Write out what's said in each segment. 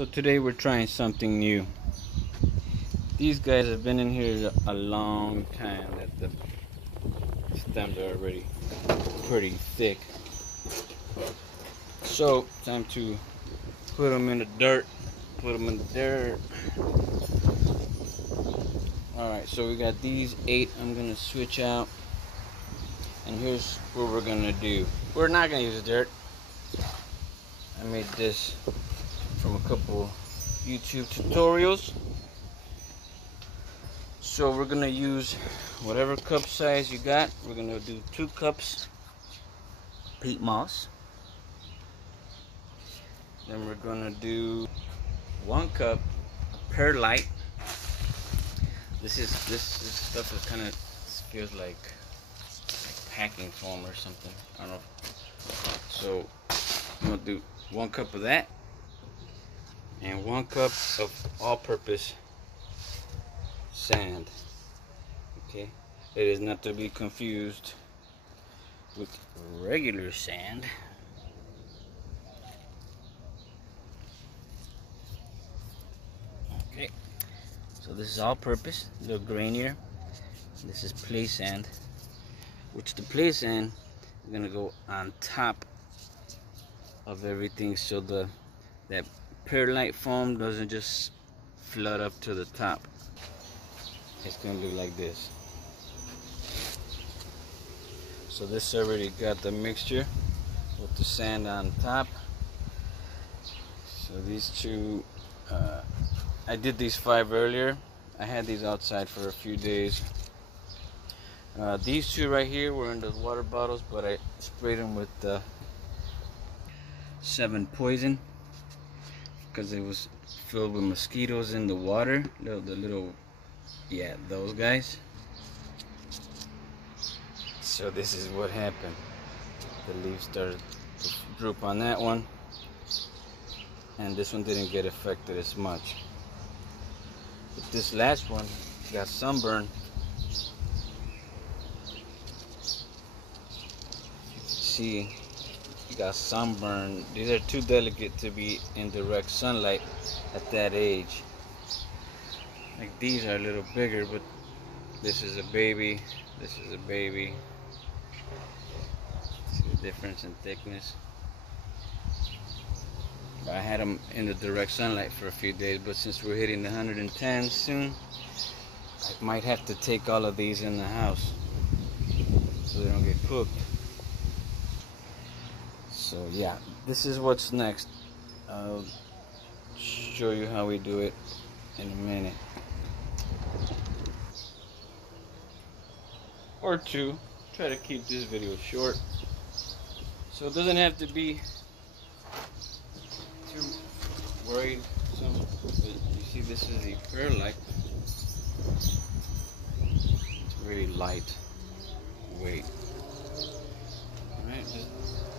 So today we're trying something new. These guys have been in here a long time. The stems are already pretty thick. So time to put them in the dirt. Alright, so we got these 8. I'm gonna switch out. And here's what we're gonna do. We're not gonna use dirt. I made this from a couple YouTube tutorials. So we're gonna use whatever cup size you got. We're gonna do 2 cups peat moss. Then we're gonna do 1 cup perlite. This stuff is kind of feels like packing foam or something. I don't know. So I'm gonna do 1 cup of that and 1 cup of all-purpose sand. Okay, it is not to be confused with regular sand. Okay, so this is all-purpose, a little grainier. This is play sand, which the play sand is gonna go on top of everything, so that perlite foam doesn't just flood up to the top. It's gonna look like this. So this already got the mixture with the sand on top. So these 2, I did these 5 earlier. I had these outside for a few days. These 2 right here were in the water bottles, but I sprayed them with 7 poison because it was filled with mosquitoes in the water. Yeah, those guys. So this is what happened. The leaves started to droop on that one, and this one didn't get affected as much. But this last one got sunburn. See, got sunburn. These are too delicate to be in direct sunlight at that age. Like these are a little bigger, but this is a baby. This is a baby. See the difference in thickness. I had them in the direct sunlight for a few days, but since we're hitting the 110 soon, I might have to take all of these in the house so they don't get cooked. So yeah, this is what's next. I'll show you how we do it in a minute. Or 2. Try to keep this video short, so it doesn't have to be too worried. You see, this is the perlite. It's really light weight. Alright, just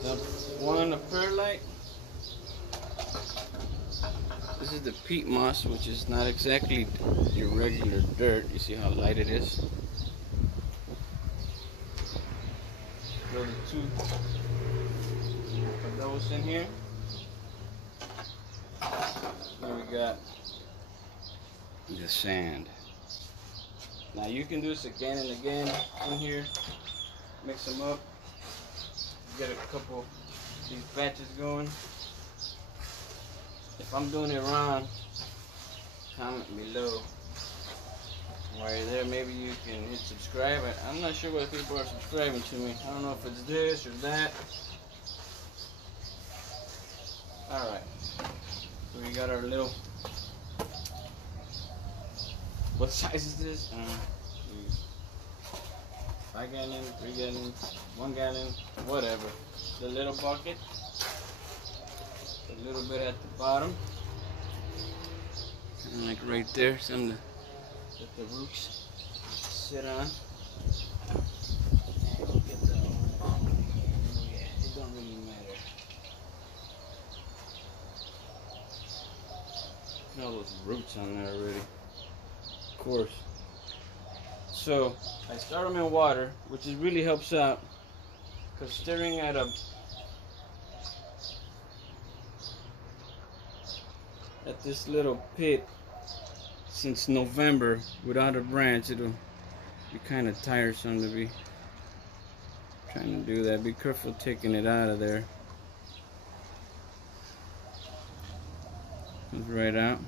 dump 1 of perlite. This is the peat moss, which is not exactly your regular dirt. You see how light it is? Throw the 2 of those in here. Then we got the sand. Now you can do this again and again in here. Mix them up. Get a couple of these batches going. If I'm doing it wrong, comment below. While you're there, maybe you can hit subscribe. I'm not sure whether people are subscribing to me. I don't know if it's this or that. Alright. So we got our little... What size is this? 5 gallon, 3 gallon, 1 gallon, whatever. The little bucket. A little bit at the bottom. And like right there, something that the roots sit on. Get that one. Yeah, it don't really matter. Look at all those roots on there already. Of course. So I start them in water, which really helps out, because stirring at a at this little pit since November without a branch. It'll be kind of tiresome to be trying to do that. Be careful taking it out of there. Comes right out.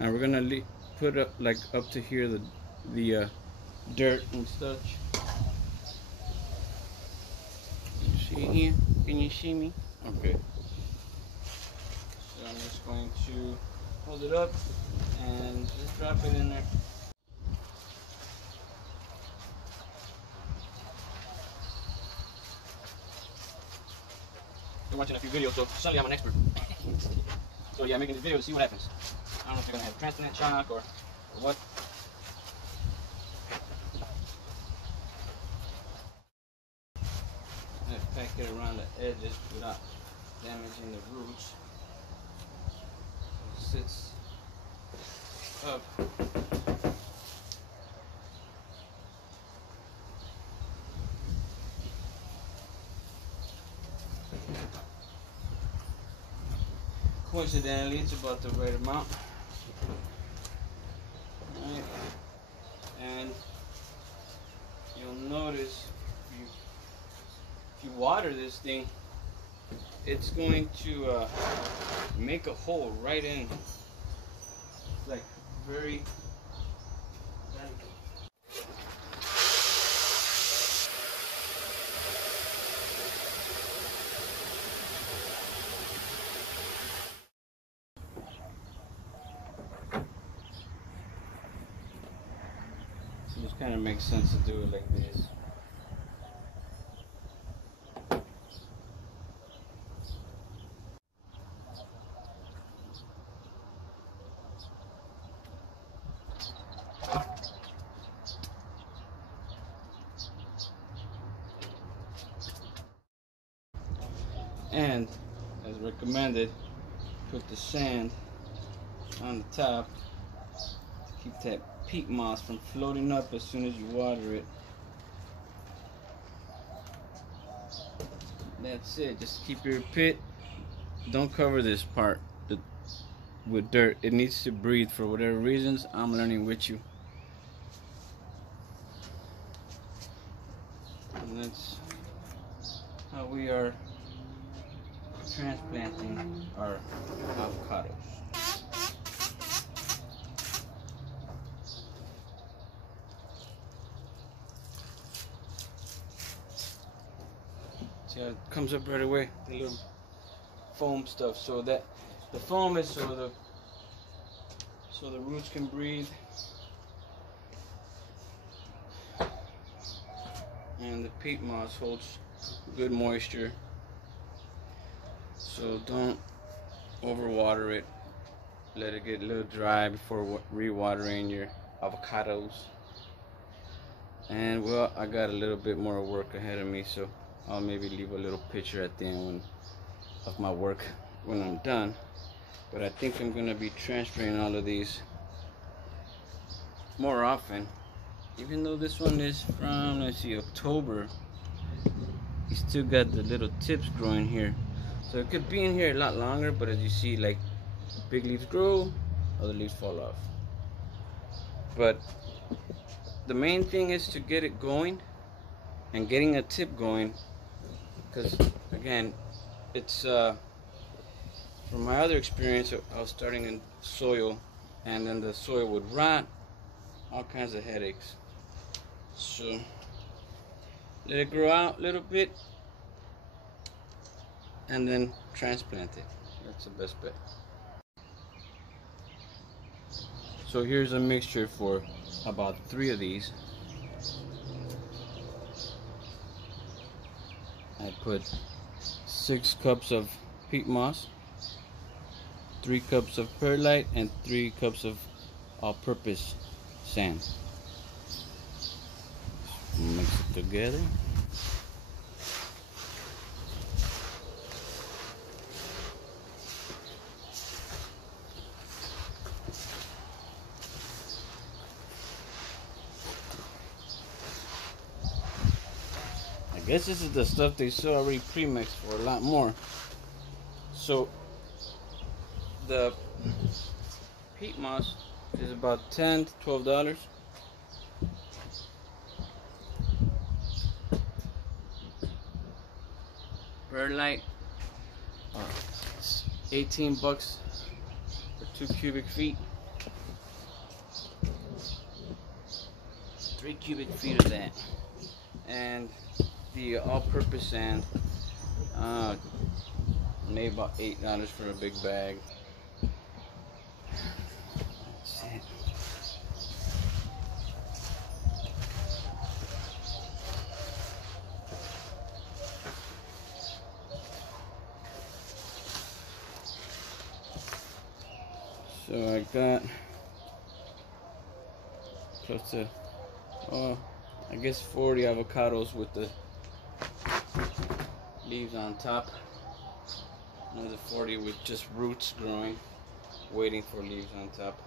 Now we're gonna put up like up to here the dirt and such. Can you see here? Can you see me? Okay. So I'm just going to hold it up and just drop it in there. Been watching a few videos, so suddenly I'm an expert. So yeah, I'm making this video to see what happens. I don't know if you're gonna have transplant shock or what. Just pack it around the edges without damaging the roots. So it sits up. Coincidentally, it's about the right amount. Right. And you'll notice if you water this thing, it's going to make a hole right in. It's like very it just kind of makes sense to do it like this. And as recommended, put the sand on the top to keep that peat moss from floating up as soon as you water it. That's it. Just keep your pit. Don't cover this part with dirt. It needs to breathe for whatever reasons. I'm learning with you. And that's how we are transplanting our avocados. See how it comes up right away, the little foam stuff. So that the foam is so the roots can breathe, and the peat moss holds good moisture. So don't overwater it. Let it get a little dry before re-watering your avocados. And well, I got a little bit more work ahead of me, so I'll maybe leave a little picture at the end of my work when I'm done. But I think I'm gonna be transferring all of these more often. Even though this one is from, let's see, October, you still got the little tips growing here. So it could be in here a lot longer, but as you see, like, big leaves grow, other leaves fall off. But the main thing is to get it going and getting a tip going, because again, it's from my other experience, I was starting in soil, and then the soil would rot, all kinds of headaches. So let it grow out a little bit and then transplant it. That's the best bet. So here's a mixture for about 3 of these. I put 6 cups of peat moss, 3 cups of perlite, and 3 cups of all-purpose sand. Mix it together. I guess this is the stuff they sell already pre-mixed for a lot more. So The peat moss is about $10 to $12. Perlite, it's 18 bucks for 2 cubic feet. 3 cubic feet of that. And the all-purpose sand, maybe about $8 for a big bag. That's it. So I got close to, I guess 40 avocados with the leaves on top. Another 40 with just roots growing, waiting for leaves on top.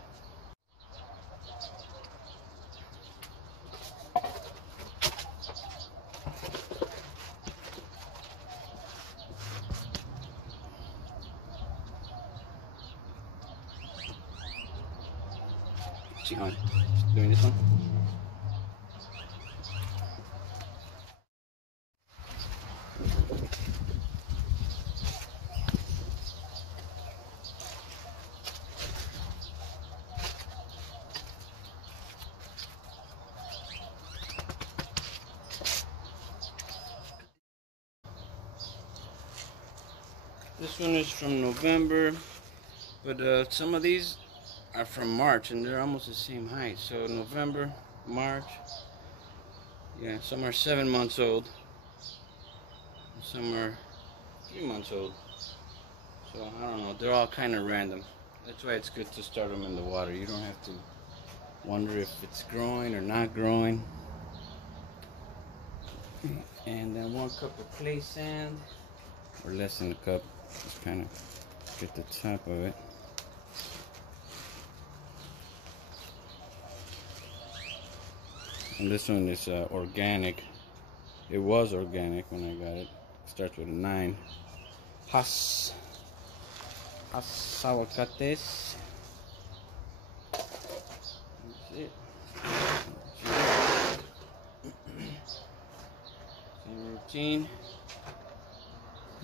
Jihan, doing this one. This one is from November, but some of these are from March and they're almost the same height. So November, March, yeah, some are 7 months old, some are 3 months old. So I don't know, they're all kind of random. That's why it's good to start them in the water. You don't have to wonder if it's growing or not growing. And then 1 cup of clay sand, or less than a cup. Just kind of get the top of it. And this one is organic. It was organic when I got it. Starts with a 9. Has aguacates. That's it. Same routine.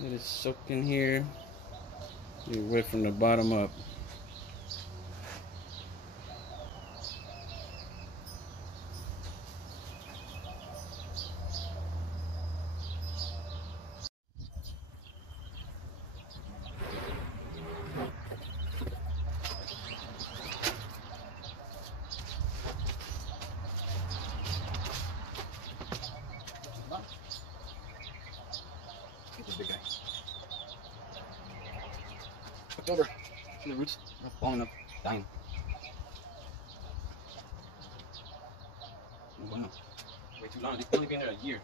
Let it soak in here. You wet from the bottom up. Get this big guy. October. See the roots? They're falling up, dying. Oh, no. Way too long. They've only been there a year.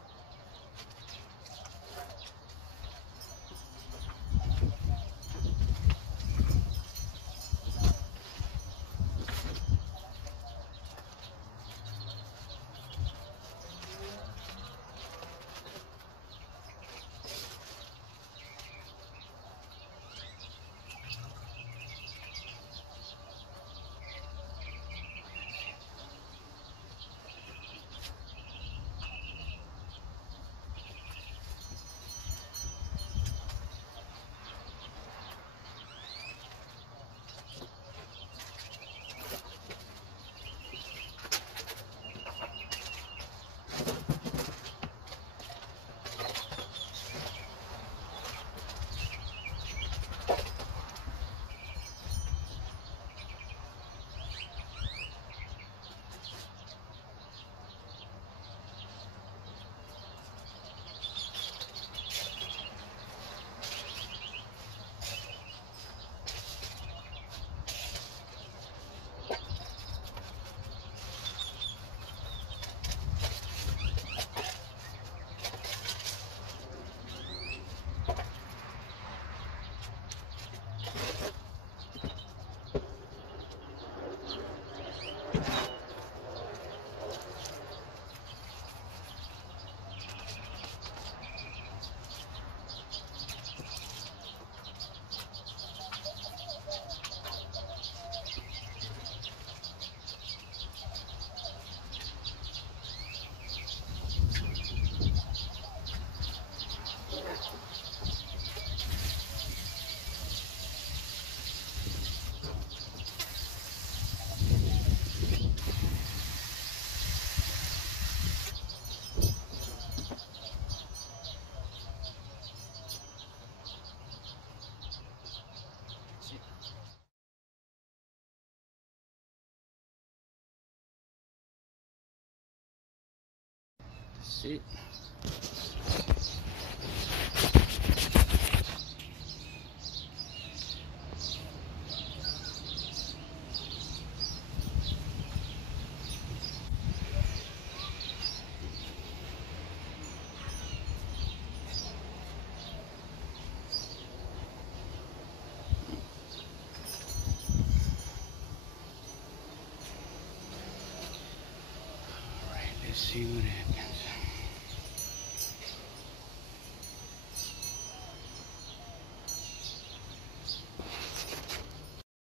That's it. Let's see what happens.